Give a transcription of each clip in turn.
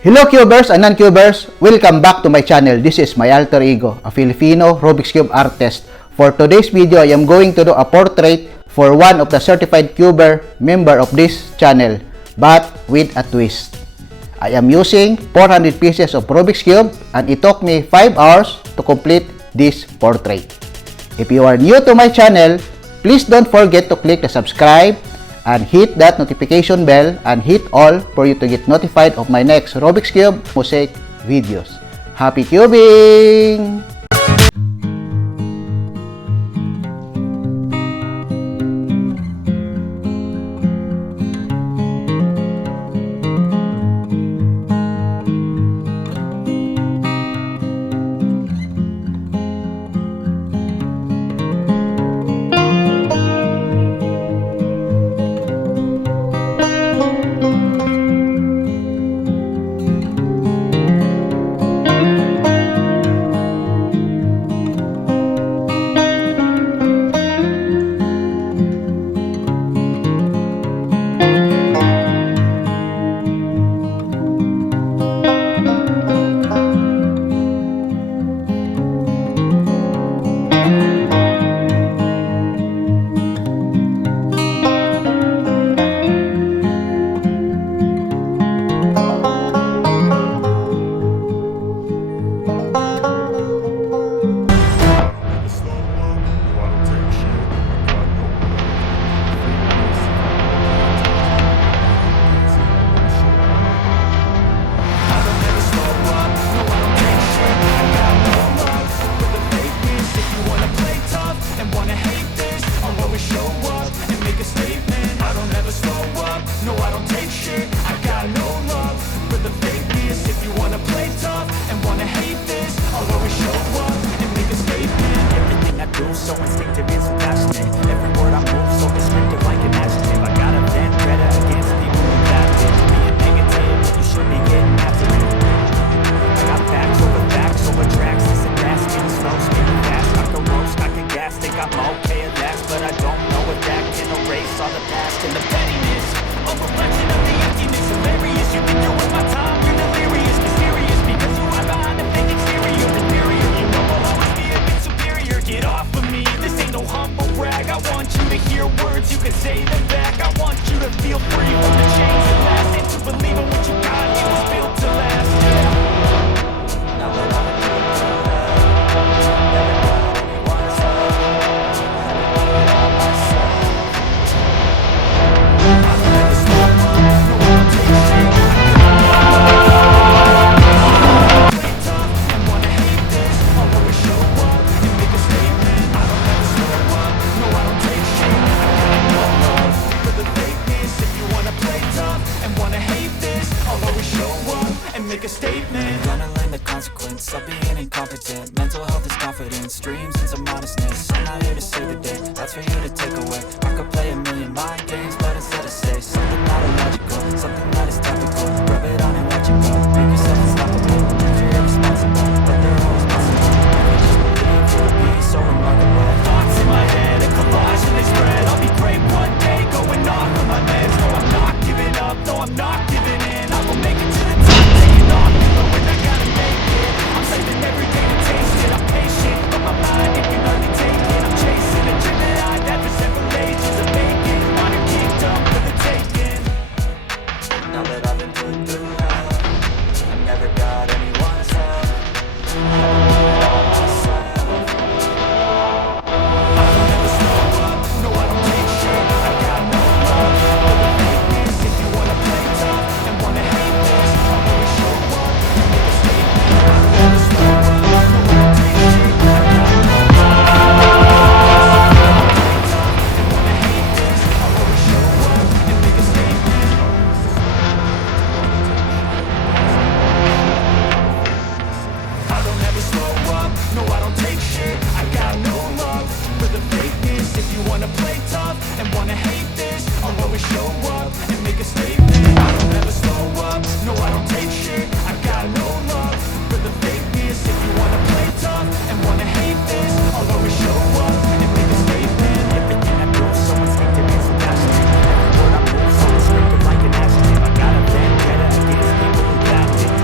Hello Cubers and non-Cubers! Welcome back to my channel. This is my alter ego, a Filipino Rubik's Cube artist. For today's video, I am going to do a portrait for one of the certified Cuber member of this channel, but with a twist. I am using 400 pieces of Rubik's Cube and it took me 5 hours to complete this portrait. If you are new to my channel, please don't forget to click the subscribe and hit that notification bell and hit all for you to get notified of my next Rubik's Cube mosaic videos. Happy cubing! So instinctive and so passionate. Every word I move so descriptive like an adjective. I got a vendetta against people who adapted to being negative. You should be getting after it. I got facts over tracks. This and that, spinning slow, spinning fast. I can roast, I can gas, think I'm okay at last, but I don't know if that can erase all the past and the pettiness. A reflection of the emptiness, hilarious. You think you're worth my time, you're delirious, mysterious, because you hide behind the fake exterior. Inferior, you know I'll always be a bit superior. Get off of me, this ain't no humble brag. I want you to hear words, you can say them back. I want you to feel free from the chains that last, and to believe in what you got, it was built to last. Now that I'm a good everyone's I'll never slow up, no one take shit. Play tough and wanna hate this, I'll always show up and make a statement. I don't ever slow up, no I don't take shit. I got no love for the fakeness. If you wanna play tough and wanna hate this, I'll always show up and make a statement. Gonna learn the consequence of being incompetent. Mental health is confidence, dreams and some honestness. I'm not here to save the day, that's for you to take away. I could play a million mind games, but instead I say something not illogical, something that is topical. Rub it on and let you go, make yourself unstoppable. You're irresponsible, but they're all responsible. You just believe you would be so remarkable. Thoughts in my head, a collage and they spread. I'll be great one day, going off of my meds. No, I'm not giving up, no, I'm not giving in. I will make it to the top, taking off, knowing I gotta make it. I'm saving every day to taste it, I'm patient, but my mind, it can hardly take it. I'm chasing a dream that I've had for several ages of making. Want a kingdom for the taking. Now that I've been put through hell, I never got anyone's help. I do it all myself. I don't ever slow up, no I don't take shit. I got no love for the fakeness. If you wanna play tough and wanna hate this, I'll always show up and make a statement. I don't ever slow up, no I don't take shit. I got no love. Play tough and wanna hate this, I'll always show up and make a statement. I don't ever slow up, no I don't take shit. I got no love for the fakeness. If you wanna play tough and wanna hate this, I'll always show up and make a statement. I don't ever slow up, no I don't take shit. I got no love for the fakeness. If you wanna play tough and wanna hate this, I'll always show up and make a statement. Everything I do so instinctive and so passionate. Every word I move so descriptive like an adjective. I got a vendetta against people who doubt it.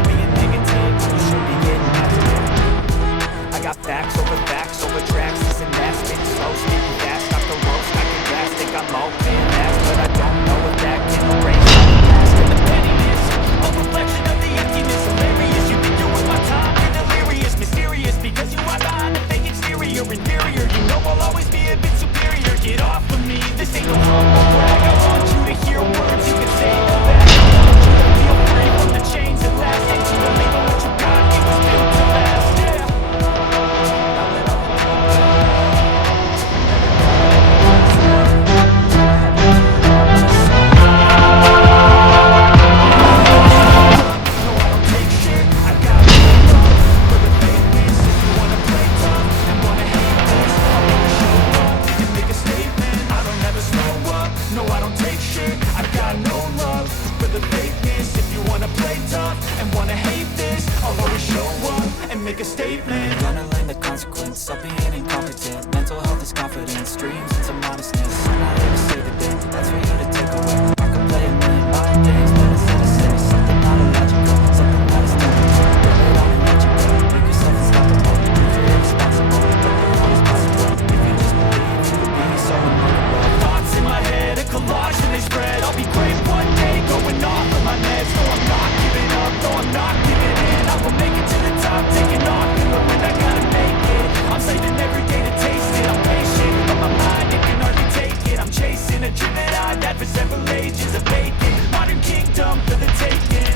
make a statement. Gonna learn the consequence of being incompetent. Mental health is confidence, dreams and some honestness. I'm not here to save the day, that's for you to take away. I could play a million mind games, but instead I say something not illogical, something that is typical. Build it on and let you go, make yourself unstoppable. Be irresponsible, but you're always possible. If you just believe, you could be so remarkable. Thoughts in my head, a collage and they spread. I'll be great one day, going off of my meds. No, I'm not giving up, no, I'm not giving in. I will make it to the top, taking off in the wind, I gotta make it. I'm saving every day to taste it. I'm patient, but my mind, it can hardly take it. I'm chasing a dream that I've had for several ages. A vacant, modern kingdom for the taking.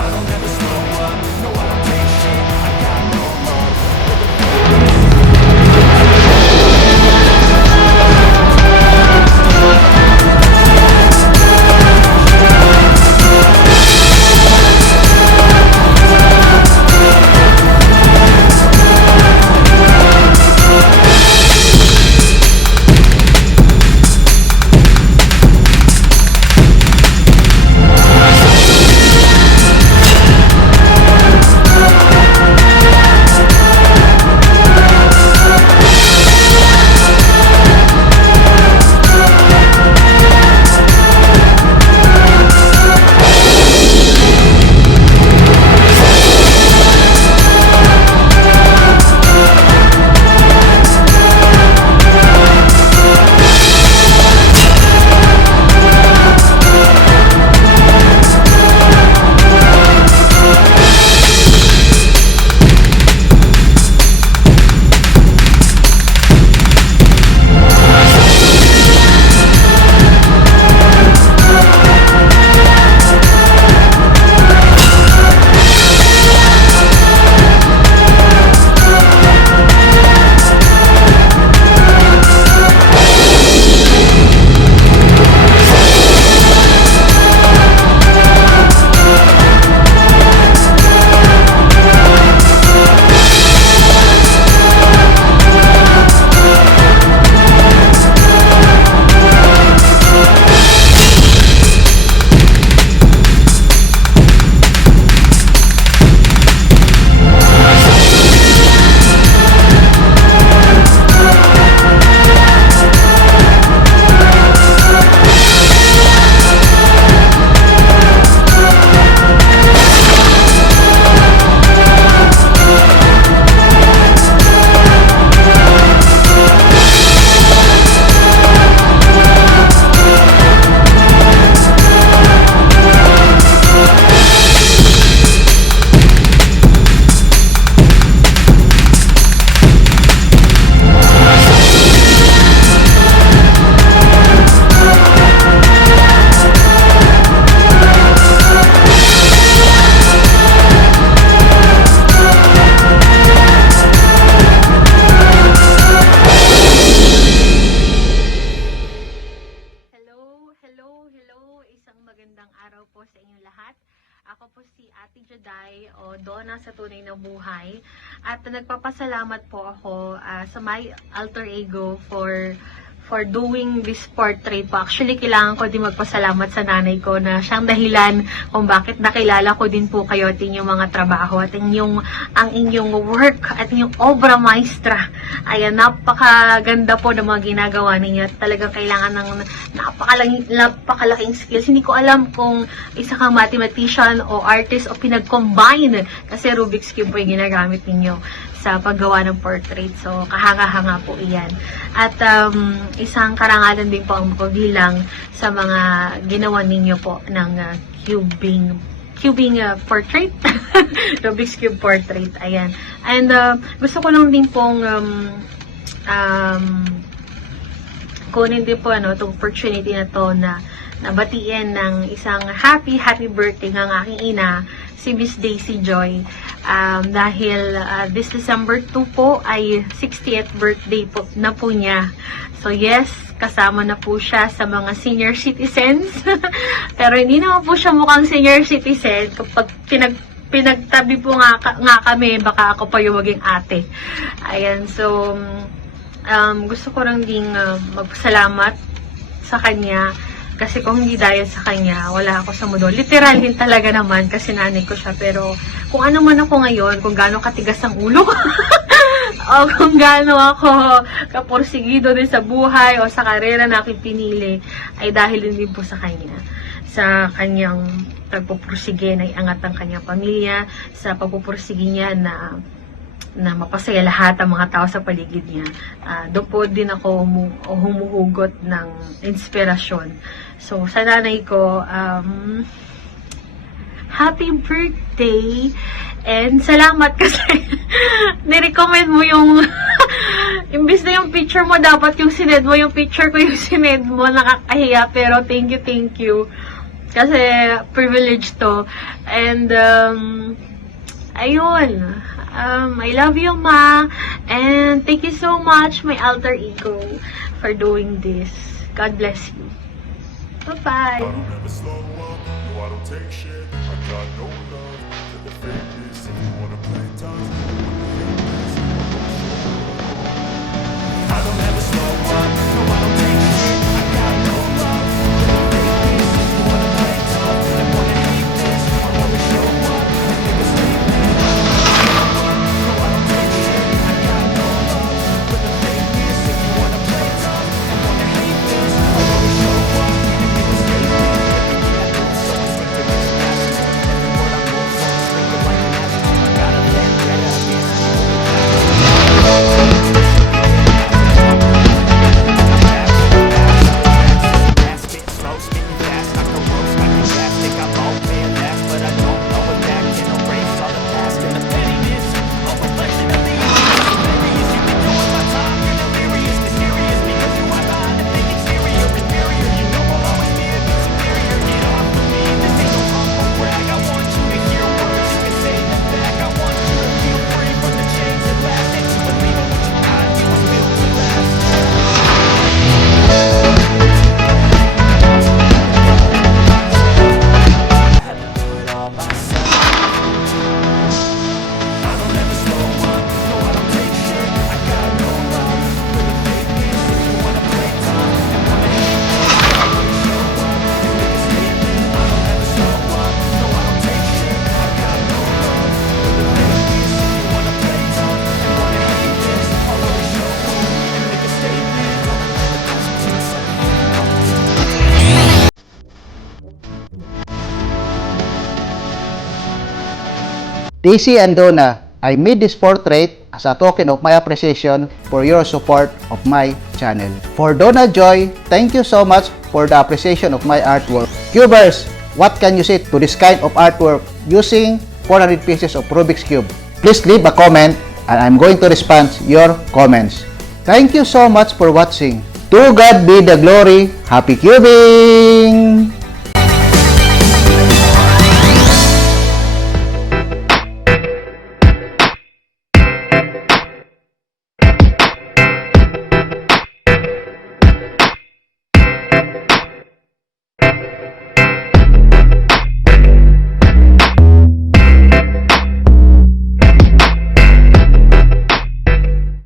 I don't ever slow up, no, I don't take shit. I got no love for the magandang araw po sa inyong lahat. Ako po si Ate Joy o Donna sa tunay na buhay. At nagpapasalamat po ako sa my alter ego for doing this portrait po. Actually, kailangan ko din magpasalamat sa nanay ko na siyang dahilan kung bakit nakilala ko din po kayo at inyong mga trabaho at ang inyong work at inyong obra maestra. Ayan, napakaganda po ng mga ginagawa ninyo at talagang kailangan ng napakalaking skills. Hindi ko alam kung isa kang mathematician o artist o pinag-combine kasi Rubik's Cube po yung ginagamit ninyo sa paggawa ng portrait. So, kahanga-hanga po iyan. At isang karangalan din po ang bilang sa mga ginawa ninyo po ng cubing portrait. Rubik's Cube portrait. Ayan. And gusto ko lang din pong kunin din po itong opportunity na to na nabatiin ng isang happy birthday ng aking ina, si Miss Daisy Joy. Dahil this December 2 po ay 60th birthday po na po niya. So yes, kasama na po siya sa mga senior citizens. Pero hindi naman po siya mukhang senior citizen. Kapag pinagtabi po nga kami, baka ako pa yung maging ate. Ayan, so gusto ko rin ding magpasalamat sa kanya. Kasi kung hindi dahil sa kanya, wala ako sa mundo. Literal din talaga naman kasi nanay ko siya. Pero kung ano man ako ngayon, kung gaano katigas ang ulo ko, o kung gaano ako kapursigido din sa buhay o sa karera na aking pinili, ay dahil din po sa kanya. Sa kanyang pagpupursige na iangat ang kanyang pamilya, sa pagpupursige niya na mapasaya lahat ang mga tao sa paligid niya. Doon po din ako humuhugot ng inspirasyon. So, sa nanay ko, happy birthday! And salamat kasi nirecommend mo yung imbis na yung picture mo, dapat yung sined mo, yung picture ko yung sined mo, nakakahiya. Pero thank you. Kasi privilege to. And, ayun. I love you, Ma. And thank you so much, my alter ego, for doing this. God bless you. Bye-bye. I don't ever slow up, no I don't take shit. I got no love for the fakeness. If you wanna play tough, I don't ever slow up, no I don't take shit. I got no love for the fakeness. If you wanna play tough and wanna hate this, I'll always show up and make a statement. No I don't take shit. I got no love for the fakeness. If you wanna play tough and wanna hate this, I'll always show up and make a statement. Everything I do is so instinctive and passionate. Every word I move so instinctive like an astronaut. I got a vendetta against Daisy and Donna, I made this portrait as a token of my appreciation for your support of my channel. For Donna Joy, thank you so much for the appreciation of my artwork. Cubers, what can you say to this kind of artwork using 400 pieces of Rubik's Cube? Please leave a comment and I'm going to respond your comments. Thank you so much for watching. To God be the glory. Happy cubing!